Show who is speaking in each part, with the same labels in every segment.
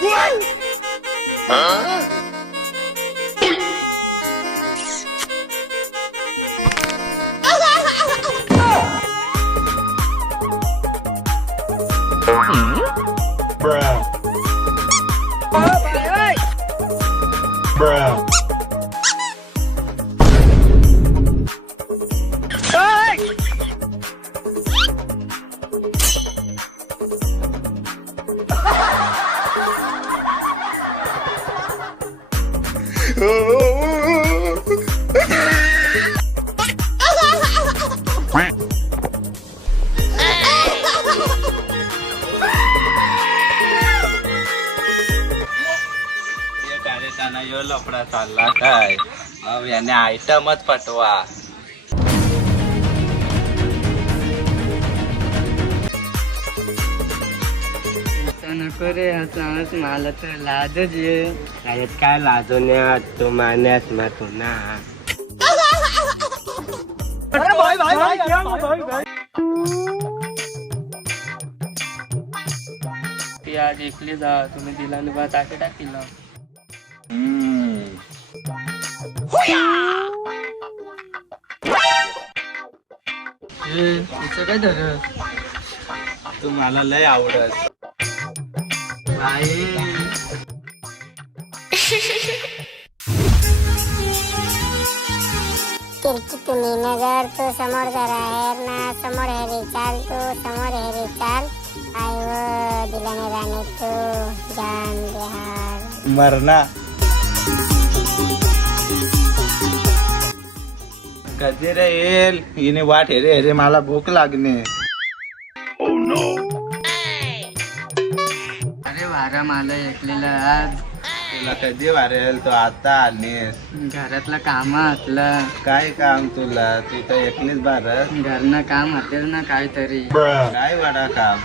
Speaker 1: What? Huh?
Speaker 2: Oh, Bruh. यो लफडा चालला काय? याने आयटमच पटवा.
Speaker 3: नको रे असं मला तर लाजच ये.
Speaker 2: यात काय लाजवण्यात तो मान्यास मा तू ना
Speaker 3: ती आज एकली जा तुम्ही दिला बा टाके टाकीला तिचं काय धर
Speaker 2: तू मला लय आवडत
Speaker 4: तुम्ही नजर तू समोर जरा हेर ना समोर हेरी चाल तू समोर हेरी चाल आई व दिलाने राणे तू जान बिहार
Speaker 2: मरणा कधी रे येईल हिने वाट हेरे हेरे मला भूक लागणे.
Speaker 3: अरे वारा मला एकलेला आज.
Speaker 2: तुला कधी वारेल तो आता आलीस.
Speaker 3: घरातलं काम असलं
Speaker 2: काय काम तुला? तू तर एकलीच भारत.
Speaker 3: घरनं काम असेल ना काहीतरी.
Speaker 2: काय वाडा काम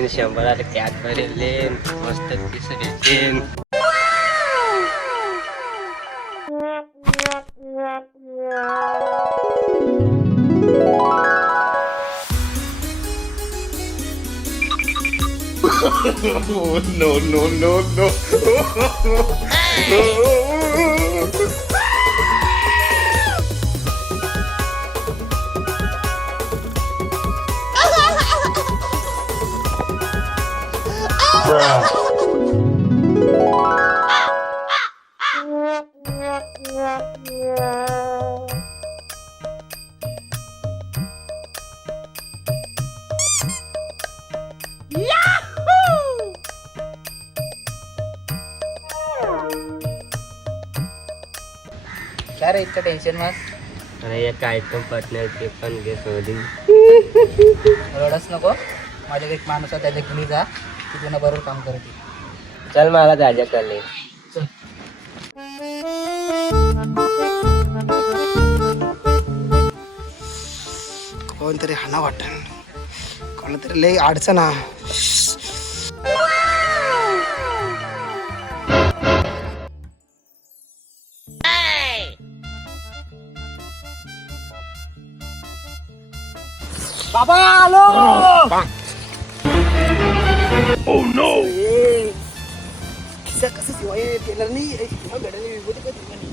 Speaker 2: जाईन शंभराला कॅट भरेलेन मस्त पिस घेतेन
Speaker 1: no, no, no, no.
Speaker 3: काय रे इतकं टेन्शन मग?
Speaker 2: अरे एक आयटम ते पण घे सोडी
Speaker 3: रडच नको. माझ्या एक माणूस आहे त्याच्या घेऊन जा. ती तुला बरोबर काम करते?
Speaker 2: चल मला जायच्या कले
Speaker 3: चल.
Speaker 5: कोणतरी हाना वाटत कोणतरी लई अडचण हा बाबा आलो!
Speaker 1: Oh no!
Speaker 5: खिसा कसं शिवाय टेलर नाही किंवा घड्याने विभूती कधी म्हणे.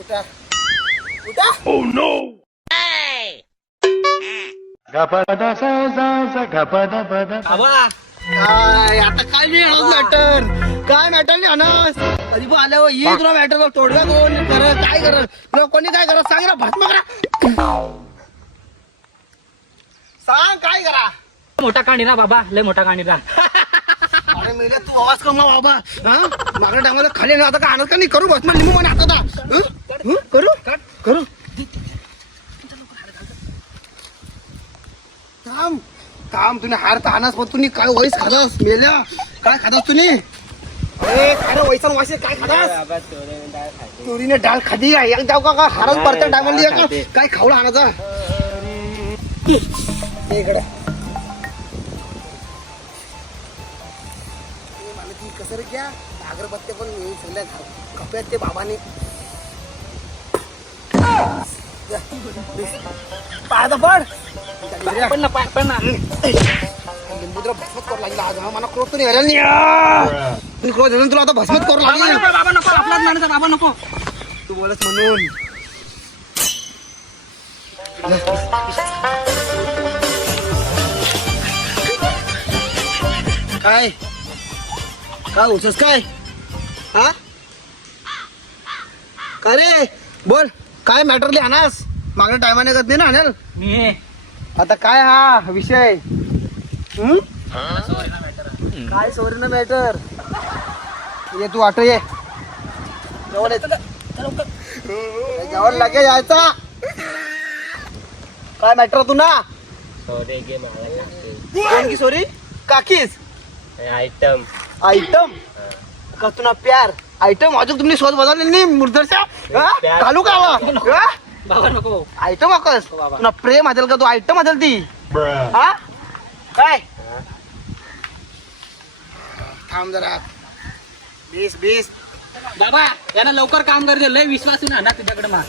Speaker 5: उठा उठा
Speaker 1: Oh no!
Speaker 5: काय आता काय नाही आणस मॅटर काय मॅटर नाही आणस कधी पण आल्यावर ये तुला मॅटर बघ तोडगा कोण करत काय करत? तुला कोणी काय करत? सांग ना भात करा. सांग काय करा?
Speaker 3: मोठा काणी ना बाबा लय मोठा काणी ना.
Speaker 5: अरे मेल्या तू आवाज कमला बाबा. हा? मागल्या टायमाला खाली ना आता काय आणत का नाही? करू बस मग लिंबू म्हणे आता हं? हं? करू? करू? थांब. थांब तुम्ही हार तानास पण तुम्ही काय वयस खादास मेल्या? काय खादास तुम्ही चोरीने डाळ खादी आहे. एक जाऊ का हारच पडतं डायमंड का काय खावला हाणाचा ये इकडे ए, मला ती कसं रे घ्या अगरबत्त्या पण मी सगळ्या खप्यात ते बाबाने पाहता पड
Speaker 3: पण ना पाय पण ना.
Speaker 5: लिंबूद्रा भस्मत करू लागला आज. हा मला क्रोध क्रोध झाला तुला आता भस्मत करू लागली.
Speaker 3: बाबा नको आपलाच बाबा नको.
Speaker 5: तू बोलत म्हणून. काय? काय उचस काय? हा? काय रे? बोल काय मॅटरली आणास? मागल्या टायमाने करत नाही ना आणेल?
Speaker 3: मी
Speaker 5: आता काय हा विषय? हं? काय सोरी मॅटर ये तू ऑटो ये. जवळ लागे यायचा काय मॅटर तू ना की? सोरी काकीस
Speaker 2: आयटम
Speaker 5: आयटम का तुला प्यार? आयटम अजून तुम्ही शोध बदलले नाही मुर्दरच्या?
Speaker 2: प्यार.
Speaker 5: घालू का आवा?
Speaker 3: बाबा नको.
Speaker 5: आयटम आकस
Speaker 3: बाबा.
Speaker 5: तुला प्रेम असेल का? तू आयटम असेल ती. हा? काय? थांब जरा. बीस बीस
Speaker 3: बाबा यांना लवकर काम कर लय विश्वास ना ना तुझ्याकडे मा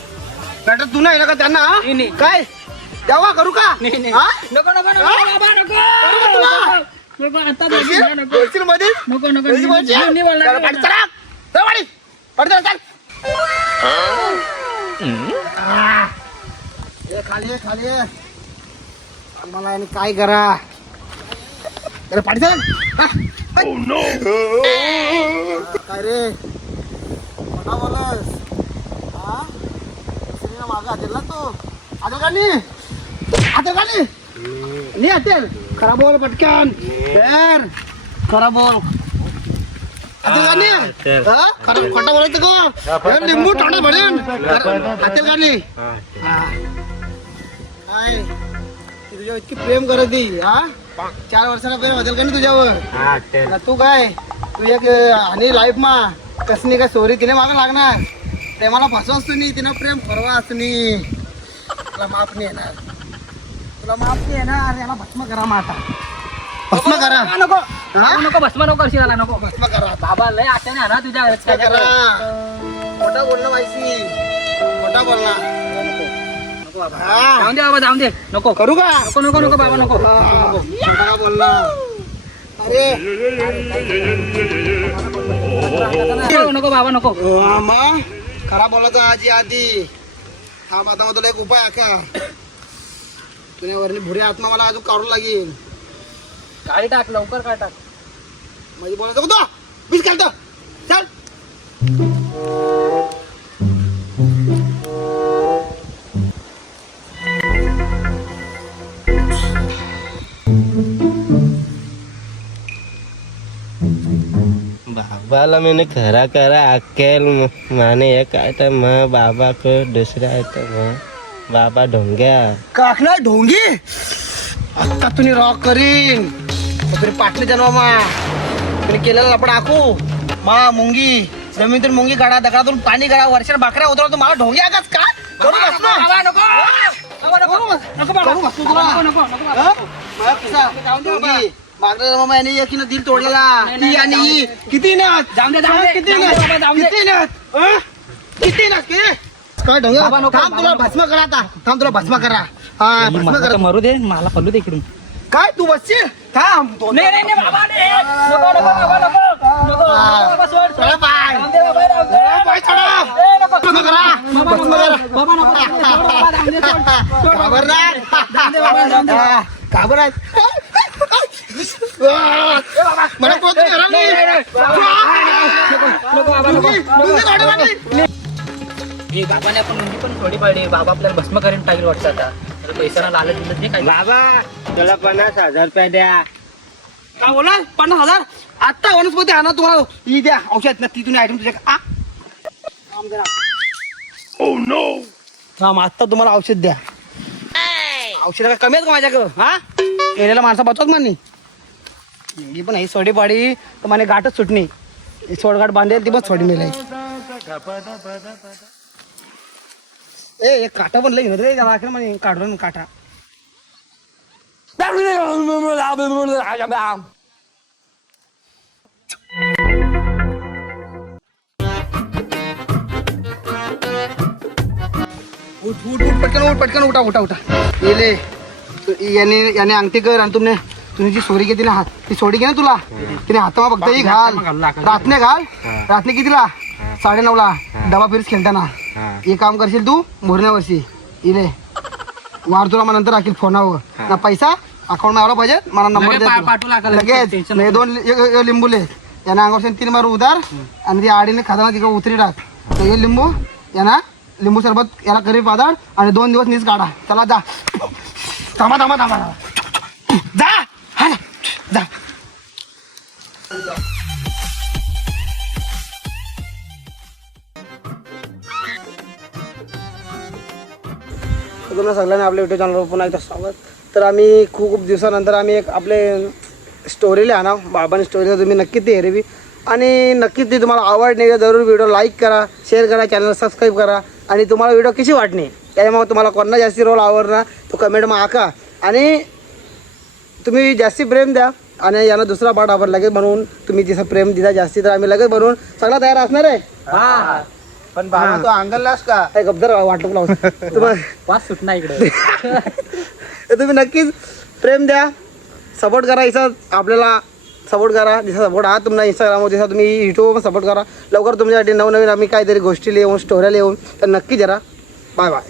Speaker 5: मॅटर तू नाही का त्यांना हा?
Speaker 3: नाही, नाही.
Speaker 5: काय देवा करू का
Speaker 3: नाही नाही
Speaker 5: हा?
Speaker 3: नको नको नको
Speaker 5: हा?
Speaker 3: बाबा नको
Speaker 5: करू का तुला?
Speaker 3: नको आता
Speaker 5: बोलशील?
Speaker 3: नको नको
Speaker 5: बोलशील मध्ये
Speaker 3: नको नको
Speaker 5: बोलशील बोलशील?
Speaker 3: नाही, नाही बोलणार,
Speaker 5: चला,
Speaker 3: नाही
Speaker 5: पाठी
Speaker 3: बोलणार.
Speaker 5: चला. चला, पाठी. पाठी चला, चल. ये, खाली ये, खाली ये. आम्हाला आणि काय करा अरे पाठी चल हा.
Speaker 1: Oh no!
Speaker 5: काय रे मोठा बोलस हा दुसरीला मागं हातेल ना तो हातेल का नी हातेल का नी नी हातेल खरा बोल पटकन बेर खरा बोल हातेल का नी हा खरा खोटा बोलायचं का हे लिंबू तोंडात भरेन हातेल का नी हा काय ती तुझ्यावर इतकी प्रेम करत ती हा चार वर्षाला प्रेम होतील का नाही तुझ्यावर? आता तू काय? तू एक आणि लाईफ मा. कसनी काय सोरी तिने मागं लागणार? प्रेमाला फसवस तुम्ही तिनं प्रेम फरवा असनी तुला माफ नाही येणार. तुला माफ नाही येणार याला भस्म करा मग आता. भस्म करा.
Speaker 3: नको
Speaker 5: हा?
Speaker 3: बाबा, नको भस्म नको करशील याला, नको.
Speaker 5: भस्म करा
Speaker 3: बाबा लय आशा ना तुझ्या
Speaker 5: खोटा बोलणं माहिती खोटा बोलणार. हा.
Speaker 3: जाऊन दे बाबा जाऊन दे. नको.
Speaker 5: करू का?
Speaker 3: नको नको नको बाबा नको.
Speaker 5: हा. बोलणार अरे.
Speaker 3: नको बाबा नको.
Speaker 5: हा, खरा बोलायचा आजी आधी. थांब आता मग तुला एक उपाय आहे का तुने वरली भुरी आत्मा मला अजून काढून लागेल.
Speaker 3: गाडी टाक लवकर काय टाक?
Speaker 5: म्हणजे बोलायचं कुठं बीज काढतो. चल.
Speaker 6: बाबाला मैंने खरा करा अकेल माने एक आइटम है बाबा को दूसरा आइटम है बाबा ढोंग्या
Speaker 5: काकना ढोंगी आता तुम्ही रॉक करीन। तरी पाटले जन्मा मा। तुम्ही केलेला आपण आखू। मा मुंगी जमिनीतून मुंगी काढा दगडातून पाणी काढा वर्षाला भाकऱ्या उतरवा तू मला ढोंगी आकाच का करू बस ना.
Speaker 3: बाबा नको. बाबा नको नको बाबा.
Speaker 5: करू बस. तू तुला
Speaker 3: नको नको नको बाबा.
Speaker 5: हा? मला कसा? याने एकीनं दिल तोडलेला. ती आणि ही. किती ना
Speaker 3: जाऊन.
Speaker 5: किती ना. किती ना? किती ना किती काय ढोंगी? थांब तुला भस्म करा आता. थांब तुला भस्म करा. हा भस्म करा.
Speaker 3: मरू दे मला पल्लू दे इकडून.
Speaker 5: काय तू बसशील? थांब
Speaker 3: नाही बाबा नाही. नको नको बाबा नको.
Speaker 5: घाबरणार. घाबरणार. माझी.
Speaker 3: हे बाबाने आपण मुंगी पण थोडी पाडली बाबा आपल्याला भस्म करेन टाकेल वाटतं आता आता पैसा लालच दिलं नाही काय
Speaker 6: बाबा तुला पन्नास हजार रुपये द्या
Speaker 5: काय बोला पन्नास हजार आता वनस्पती आणा तुम्हाला ही द्या औषध ना तिथून आयटम तुझ्या आ. थांब जरा.
Speaker 1: Oh no!
Speaker 5: थांब आता तुम्हाला औषध द्या औषध कमी आहेत का माझ्याकडं हा एरियाला माणसं बचवत मानी ही पण आहे सोडी पाडी तर माने गाठच सुटणी. ही सोडगाठ बांधेल ती पण सोडी मिळेल ए एक काटा पण लई रे राखेल म्हणे काढून काटा. उठ उठ उठ पटकन उठ पटकन उठा उठा उठा. येले याने याने अंगठी कर आणि तुमने तुम्ही जी सोरी घेतली ना हात ती सोडी घे ना तुला. तिने हातामा फक्त ही घाल. रातने घाल. रातने कितीला? साडे ला डबा फिरीस खेळताना. हे. काम करशील तू मोरण्या वर्षी इले. वार तुला मग नंतर राखील फोनावर. ना पैसा अकाउंट आला पाहिजे मला नंबर दे. लगेच नाही दोन एक- एक लिंबू ले. याने अंगावर तीन मार उतार आणि ती आडीने खाताना तिकडे उतरी टाक. तर हे लिंबू यांना लिंबू सरबत याला करी पादाड आणि दोन दिवस नीच काढा. चला जा. थांबा थांबा थांबा. जा. तुम्हाला सगळ्यांना आपल्या युट्यूब चॅनलवर पुन्हा एकदा स्वागत. तर आम्ही खूप खूप दिवसानंतर आम्ही एक आपले स्टोरी लिहा बाबांनी स्टोरीला तुम्ही नक्की ती हेरवी आणि नक्कीच ती तुम्हाला आवडणे जरूर व्हिडिओ लाईक करा शेअर करा चॅनल सबस्क्राईब करा. आणि तुम्हाला व्हिडिओ कशी वाटणे त्याच्यामुळे तुम्हाला कोणता जास्ती रोल आवडणार तो कमेंट मग आका. आणि तुम्ही जास्ती प्रेम द्या आणि यांना दुसरा पार्ट आपण लगेच बनवून तुम्ही तिचा प्रेम दिला जास्ती तर आम्ही लगेच बनवून सगळा तयार असणार आहे?
Speaker 6: पण बाबा तू अंगललास का?
Speaker 5: काय गब्दर वाटलं लावून. तुम्हाला
Speaker 3: वास सुटणार इकडे.
Speaker 5: तुम्ही नक्कीच प्रेम द्या. सपोर्ट करा इथं. आपल्याला सपोर्ट करा. जसा सपोर्ट हा तुम्हाला इंस्टाग्रामवर जसा तुम्ही युट्यूबवर सपोर्ट करा. लवकर तुमच्यासाठी नवनवीन आम्ही काहीतरी गोष्टी लिहून स्टोऱ्या लिहून तर नक्की जरा. Bye bye